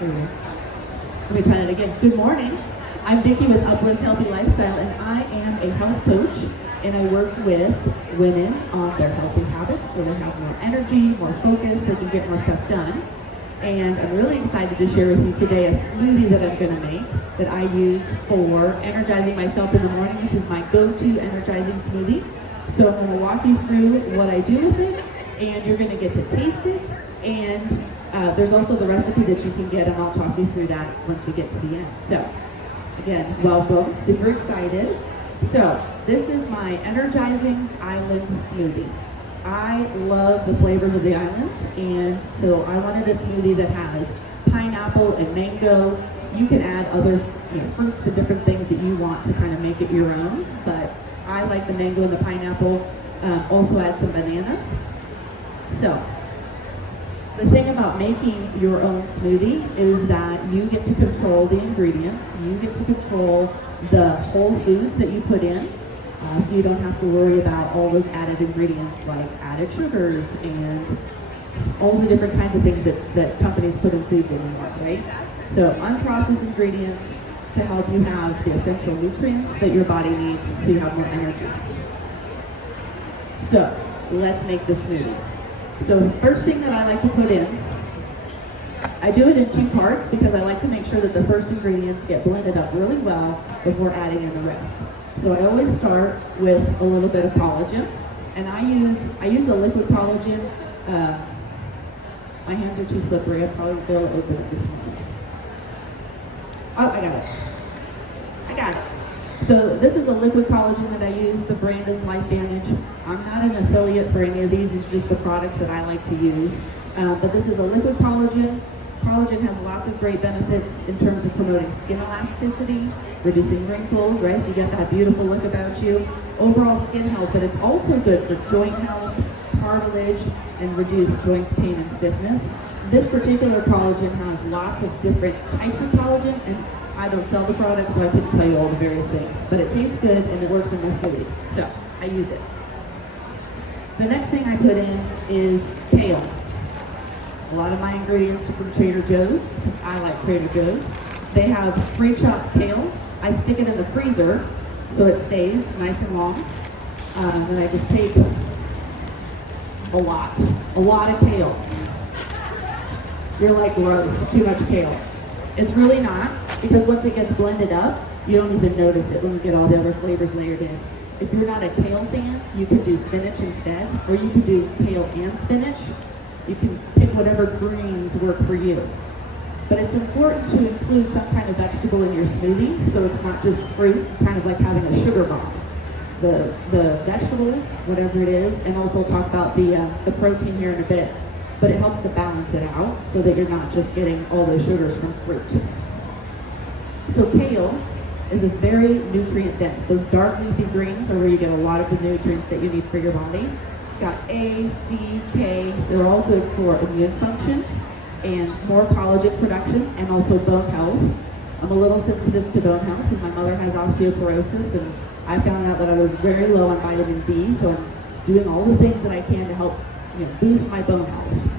Let me try that again. Good morning. I'm Vicki with Uplift Healthy Lifestyle, and I am a health coach, and I work with women on their healthy habits so they have more energy, more focus, they can get more stuff done. And I'm really excited to share with you today a smoothie that I'm going to make that I use for energizing myself in the morning. This is my go-to energizing smoothie. So I'm going to walk you through what I do with it, and you're going to get to taste it. And there's also the recipe that you can get, and I'll talk you through that once we get to the end. So again, welcome, super excited. So this is my Energizing Island Smoothie. I love the flavors of the islands, and so I wanted a smoothie that has pineapple and mango. You can add other fruits and different things that you want to kind of make it your own, but I like the mango and the pineapple. Also add some bananas. So the thing about making your own smoothie is that you get to control the ingredients. You get to control the whole foods that you put in. So you don't have to worry about all those added ingredients like added sugars and all the different kinds of things that companies put in foods anymore, right? So unprocessed ingredients to help you have the essential nutrients that your body needs so you have more energy. So let's make the smoothie. So the first thing that I like to put in, I do it in two parts because I like to make sure that the first ingredients get blended up really well before adding in the rest. So I always start with a little bit of collagen, and I use a liquid collagen. My hands are too slippery. I probably will open it this morning. Oh, I got it. So this is a liquid collagen that I use. The brand is LifeVantage. I'm not an affiliate for any of these. It's just the products that I like to use. But this is a liquid collagen. Collagen has lots of great benefits in terms of promoting skin elasticity, reducing wrinkles, right? So you get that beautiful look about you. Overall skin health, but it's also good for joint health, cartilage, and reduce joints pain and stiffness. This particular collagen has lots of different types of collagen, and I don't sell the product, so I couldn't tell you all the various things. But it tastes good, and it works in my smoothie, so I use it. The next thing I put in is kale. A lot of my ingredients are from Trader Joe's. I like Trader Joe's. They have pre-chopped kale. I stick it in the freezer so it stays nice and long. And I just take a lot of kale. You're like, gross, too much kale. It's really not, because once it gets blended up, you don't even notice it when you get all the other flavors layered in. If you're not a kale fan, you can do spinach instead, or you can do kale and spinach. You can pick whatever greens work for you. But it's important to include some kind of vegetable in your smoothie, so it's not just fruit, kind of like having a sugar bomb. The vegetable, whatever it is, and also we'll talk about the protein here in a bit, but it helps to balance it out so that you're not just getting all those sugars from fruit. So kale is a very nutrient dense. Those dark leafy greens are where you get a lot of the nutrients that you need for your body. It's got A, C, K. They're all good for immune function and more collagen production and also bone health. I'm a little sensitive to bone health because my mother has osteoporosis, and I found out that I was very low on vitamin D, so I'm doing all the things that I can to help boost my bone health.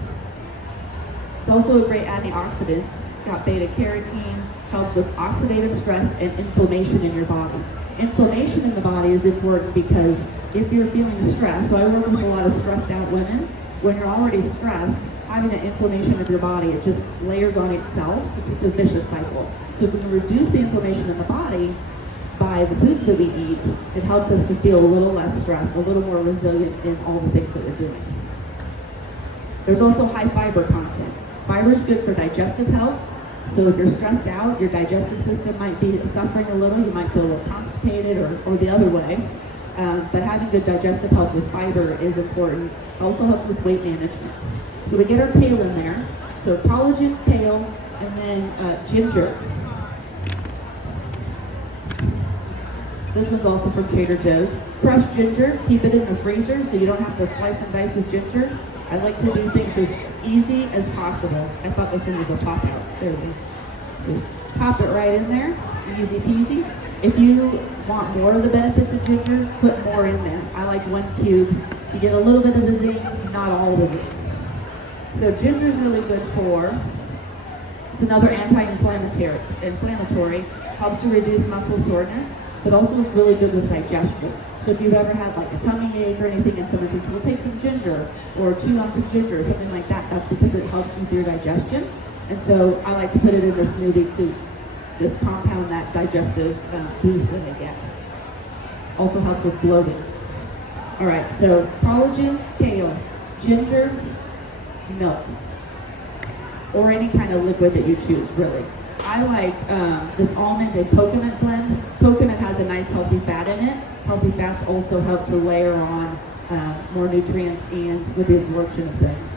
It's also a great antioxidant. It's got beta carotene, helps with oxidative stress and inflammation in your body. Inflammation in the body is important because if you're feeling stressed, so I work with a lot of stressed out women, when you're already stressed, having an inflammation of your body, it just layers on itself. It's just a vicious cycle. So if we can reduce the inflammation in the body by the foods that we eat, it helps us to feel a little less stressed, a little more resilient in all the things that we're doing. There's also high fiber content. Fiber is good for digestive health. So if you're stressed out, your digestive system might be suffering a little. You might feel a little constipated or the other way. But having good digestive health with fiber is important. It also helps with weight management. So we get our kale in there. So collagen, kale, and then ginger. This one's also from Trader Joe's. Crushed ginger, keep it in the freezer so you don't have to slice and dice with ginger. I like to do things as easy as possible. I thought this one was a pop-out. There we go. Just pop it right in there, easy peasy. If you want more of the benefits of ginger, put more in there. I like 1 cube. You get a little bit of the zinc, not all the zinc. So ginger is really good for It's another anti-inflammatory, helps to reduce muscle soreness, but also is really good with digestion. So if you've ever had like a tummy ache or anything and someone says, we'll take some ginger or 2 ounces of ginger or something like that, that's because it helps with your digestion. And so I like to put it in this smoothie to just compound that digestive boost that I get. Also helps with bloating. All right, so collagen, kale, ginger, milk, or any kind of liquid that you choose, really. I like this almond and coconut blend. Coconut has a nice healthy fat in it. Healthy fats also help to layer on more nutrients and with the absorption of things.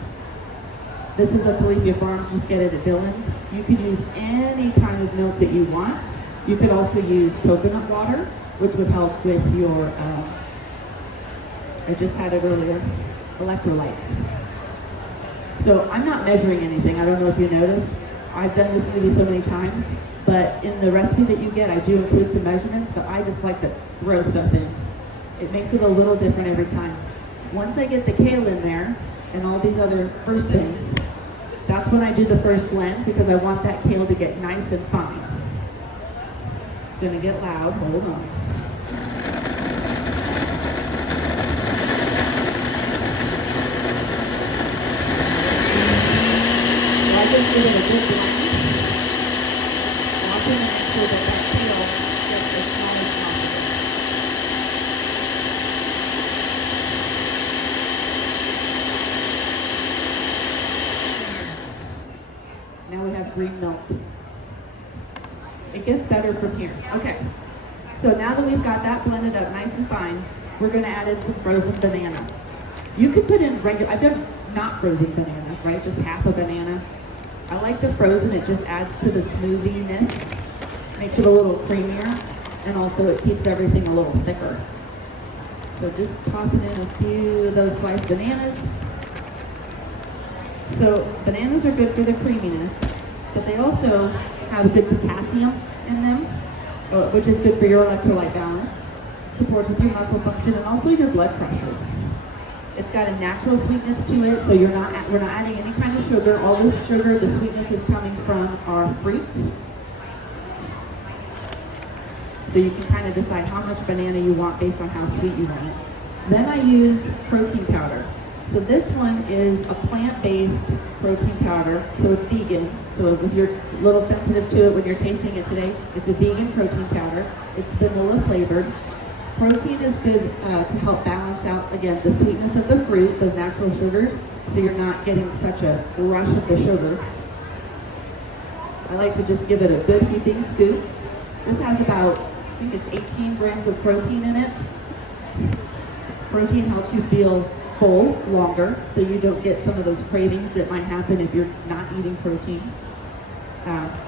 This is a Califia Farms, just get it at Dillon's. You can use any kind of milk that you want. You could also use coconut water, which would help with your, I just had it earlier, electrolytes. So I'm not measuring anything. I don't know if you noticed. I've done this smoothie so many times, but in the recipe that you get, I do include some measurements, but I just like to throw stuff in. It makes it a little different every time. Once I get the kale in there and all these other first things, that's when I do the first blend because I want that kale to get nice and fine. It's gonna get loud, hold on. I just give it a good blend. Watching to make sure that that kale gets as small as possible. Now we have green milk. It gets better from here. Okay. So now that we've got that blended up nice and fine, we're going to add in some frozen banana. You could put in regular, I've done not frozen banana, right? Just half a banana. I like the frozen, it just adds to the smoothiness, makes it a little creamier, and also it keeps everything a little thicker. So just tossing in a few of those sliced bananas. So bananas are good for the creaminess, but they also have good potassium in them, which is good for your electrolyte balance, supports with your muscle function, and also your blood pressure. It's got a natural sweetness to it, so we're not adding any kind of sugar. All this sugar, the sweetness is coming from our fruits. So you can kind of decide how much banana you want based on how sweet you want it. Then I use protein powder. So this one is a plant-based protein powder, so it's vegan. So if you're a little sensitive to it when you're tasting it today, it's a vegan protein powder. It's vanilla flavored. Protein is good to help balance out, again, the sweetness of the fruit, those natural sugars, so you're not getting such a rush of the sugar. I like to just give it a good heaping scoop. This has about, I think it's 18 grams of protein in it. Protein helps you feel full longer, so you don't get some of those cravings that might happen if you're not eating protein.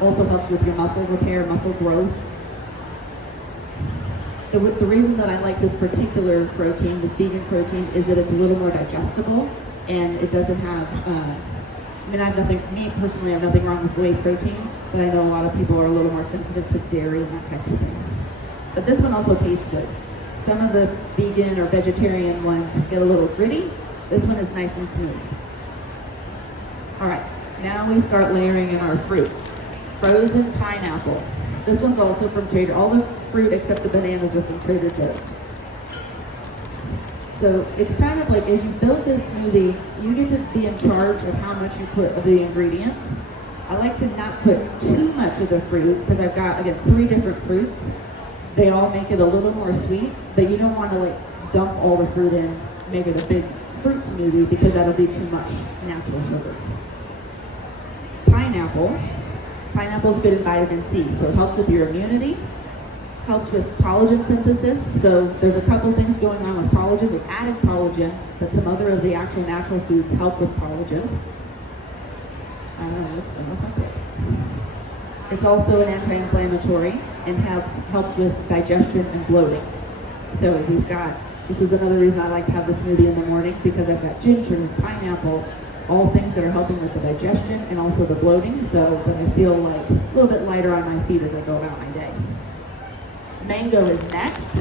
Also helps with your muscle repair, muscle growth. The reason that I like this particular protein, this vegan protein, is that it's a little more digestible and it doesn't have, me personally, I have nothing wrong with whey protein, but I know a lot of people are a little more sensitive to dairy and that type of thing. But this one also tastes good. Some of the vegan or vegetarian ones get a little gritty. This one is nice and smooth. All right, now we start layering in our fruit. Frozen pineapple. This one's also from Trader. All the fruit except the bananas are from Trader Joe's. So it's kind of like as you build this smoothie, you get to be in charge of how much you put of the ingredients. I like to not put too much of the fruit because I've got, again, 3 different fruits. They all make it a little more sweet, but you don't want to like dump all the fruit in, make it a big fruit smoothie because that'll be too much natural sugar. Pineapple. Pineapple is good in vitamin C, so it helps with your immunity, helps with collagen synthesis. So there's a couple things going on with collagen. We've added collagen, but some other of the actual natural foods help with collagen. Let's almost like this. It's also an anti-inflammatory and helps with digestion and bloating. So we've got, this is another reason I like to have the smoothie in the morning because I've got ginger, pineapple, all things that are helping with the digestion and also the bloating, so that I feel like a little bit lighter on my feet as I go about my day. Mango is next.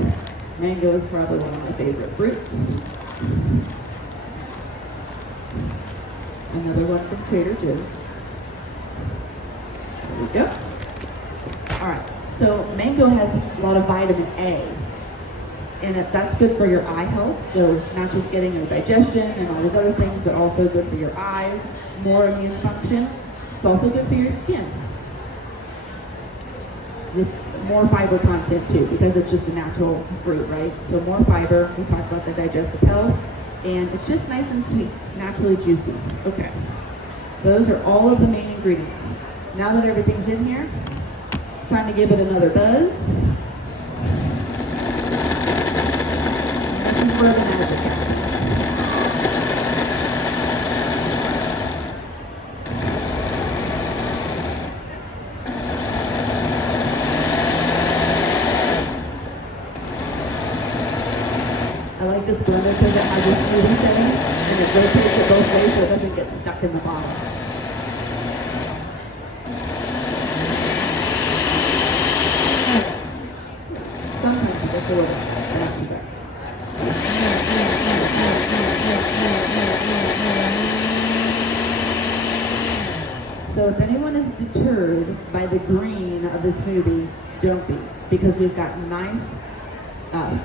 Mango is probably one of my favorite fruits. Another one from Trader Joe's. Yep. All right. So mango has a lot of vitamin A, and that's good for your eye health. So not just getting your digestion and all those other things, but also good for your eyes, more immune function. It's also good for your skin. With more fiber content too, because it's just a natural fruit, right? So more fiber. We talked about the digestive health, and it's just nice and sweet, naturally juicy. Okay. Those are all of the main ingredients. Now that everything's in here, it's time to give it another buzz. This is where the magic happens. I like this blender because it has a smoothie setting and it rotates it both ways so it doesn't get stuck in the bottom. Sometimes it gets a little, but not too bad. So if anyone is deterred by the green of the smoothie, don't be, because we've got nice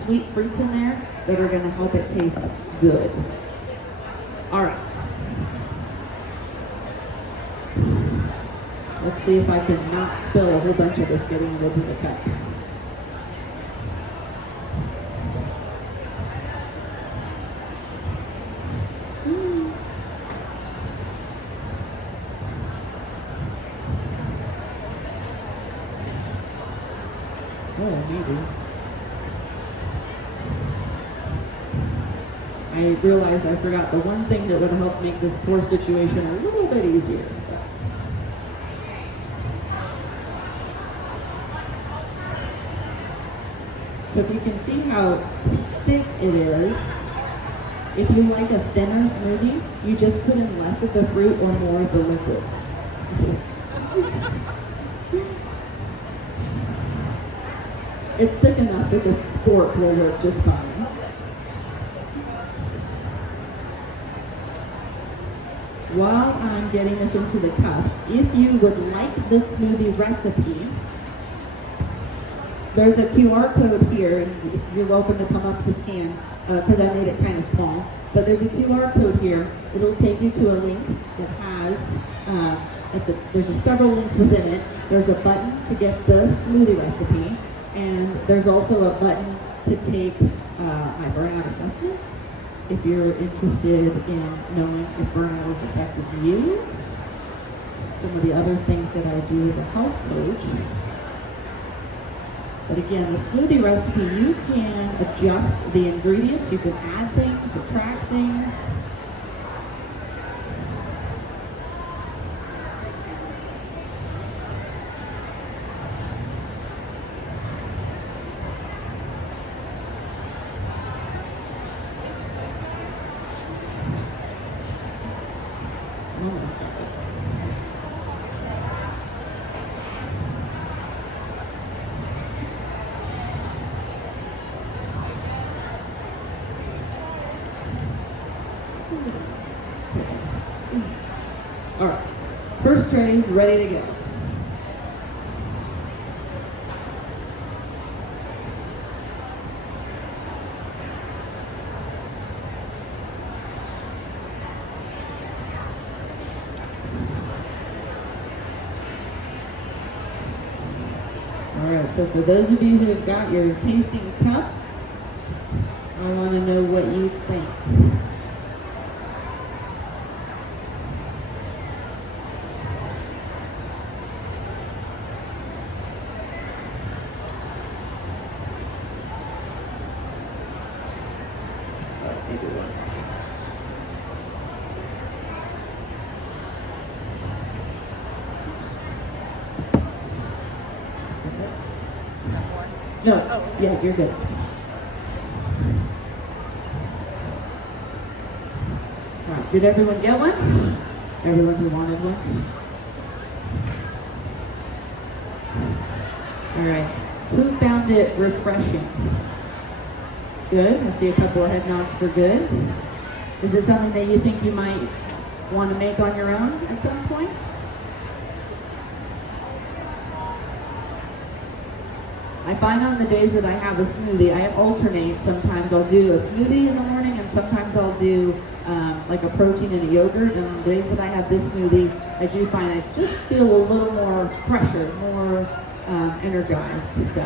sweet fruits in there that are going to help it taste good. All right. Let's see if I can not spill a whole bunch of this getting into the cups. Oh, maybe. I realized I forgot the one thing that would help make this pour situation a little bit easier. So if you can see how thick it is, if you like a thinner smoothie, you just put in less of the fruit or more of the liquid. It's thick enough that the sport will work just fine. While I'm getting this into the cups, if you would like the smoothie recipe, there's a QR code here, and you're welcome to come up to scan, because I made it kind of small. But there's a QR code here. It'll take you to a link that has, there's several links within it. There's a button to get the smoothie recipe, and there's also a button to take my burnout assessment. If you're interested in knowing if burnout has affected you, some of the other things that I do as a health coach. But again, the smoothie recipe, you can adjust the ingredients, you can add things, subtract things. All right, first tray is ready to go. All right, so for those of you who have got your tasting cup, I want to know what you think. No, yeah, you're good. All right, did everyone get one? Everyone who wanted one? All right, who found it refreshing? Good, I see a couple of head nods for good. Is it something that you think you might want to make on your own at some point? I find on the days that I have a smoothie, I alternate. Sometimes I'll do a smoothie in the morning, and sometimes I'll do like a protein and a yogurt. And on the days that I have this smoothie, I do find I just feel a little more fresher, more energized. So.